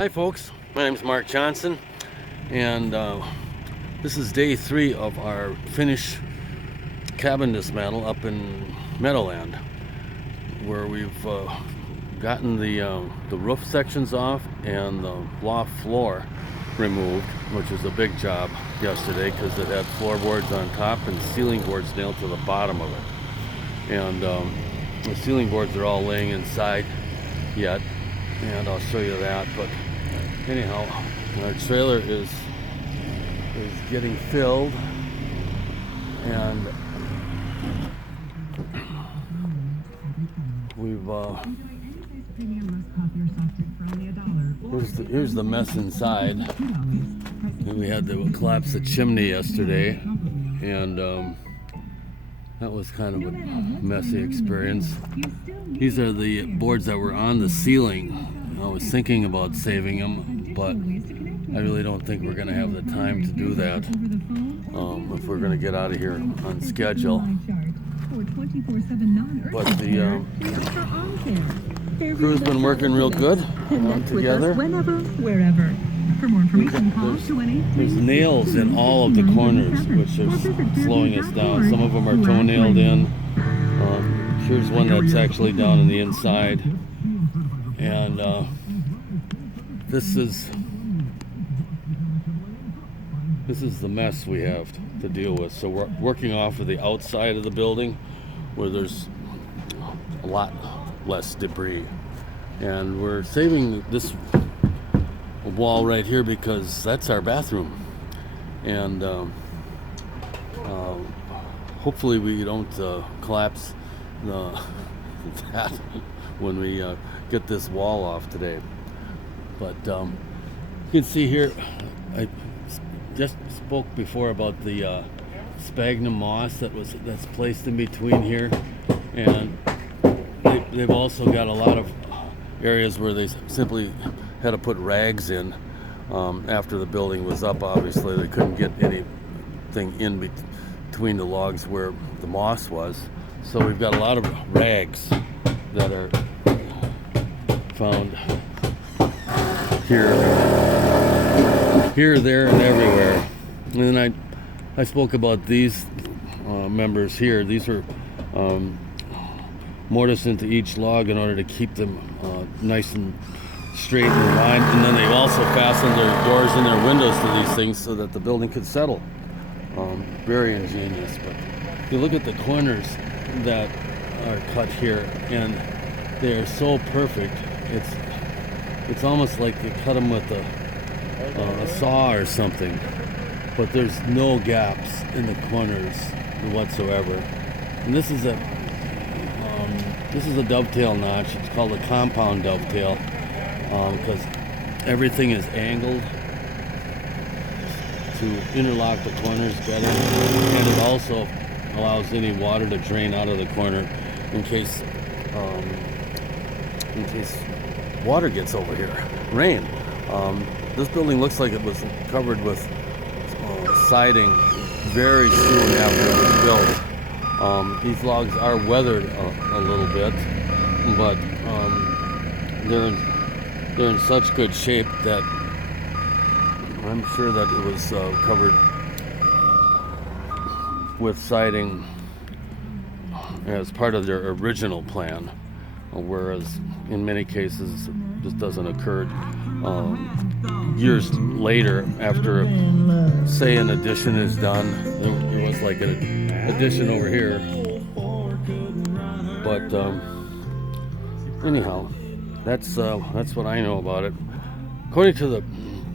Hi folks, my name is Mark Johnson, and this is day 3 of our finish cabin dismantle up in Meadowland, where we've gotten the roof sections off and the loft floor removed, which was a big job yesterday because it had floorboards on top and ceiling boards nailed to the bottom of it. And the ceiling boards are all laying inside yet, and I'll show you that. But anyhow, our trailer is getting filled, and we've here's the mess inside. We had to collapse the chimney yesterday, and that was kind of a messy experience. These are the boards that were on the ceiling. I was thinking about saving them, but I really don't think we're going to have the time to do that if we're going to get out of here on schedule. But the crew's been working real good together. Whenever, wherever. For more information, call 20. There's nails in all of the corners, which is slowing us down. Some of them are toenailed in. Here's one that's actually down in the inside. And this is the mess we have to deal with. So we're working off of the outside of the building where there's a lot less debris. And we're saving this wall right here because that's our bathroom. And hopefully we don't collapse that when we get this wall off today. But you can see here, I just spoke before about the sphagnum moss that's placed in between here, and they've also got a lot of areas where they simply had to put rags in after the building was up. Obviously they couldn't get anything in between the logs where the moss was, so we've got a lot of rags that are found here, there, and everywhere. And then I spoke about these members here. These are mortised into each log in order to keep them nice and straight and lined. And then they've also fastened their doors and their windows to these things so that the building could settle. Very ingenious. But if you look at the corners that are cut here, and they are so perfect. It's almost like you cut them with a saw or something. But there's no gaps in the corners whatsoever. And this is a dovetail notch. It's called a compound dovetail because everything is angled to interlock the corners better, and it also allows any water to drain out of the corner in case water gets over here, rain. This building looks like it was covered with siding very soon after it was built. These logs are weathered a little bit, but they're in such good shape that I'm sure that it was covered with siding as part of their original plan, whereas in many cases this doesn't occur years later after, say, an addition is done. There was like an addition over here, but anyhow, that's what I know about it. According to the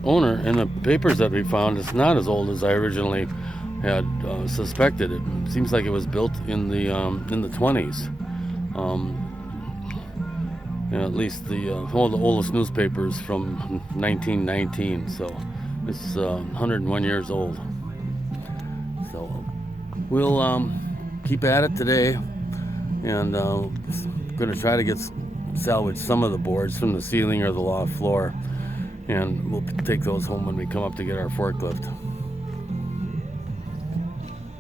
owner and the papers that we found, it's not as old as I originally had suspected. It seems like it was built in the 20s. At least one of the oldest newspapers from 1919, so it's 101 years old. So we'll keep at it today, and going to try to salvage some of the boards from the ceiling or the loft floor, and we'll take those home when we come up to get our forklift.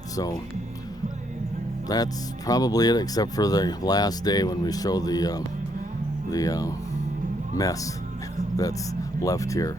So that's probably it, except for the last day when we show the mess that's left here.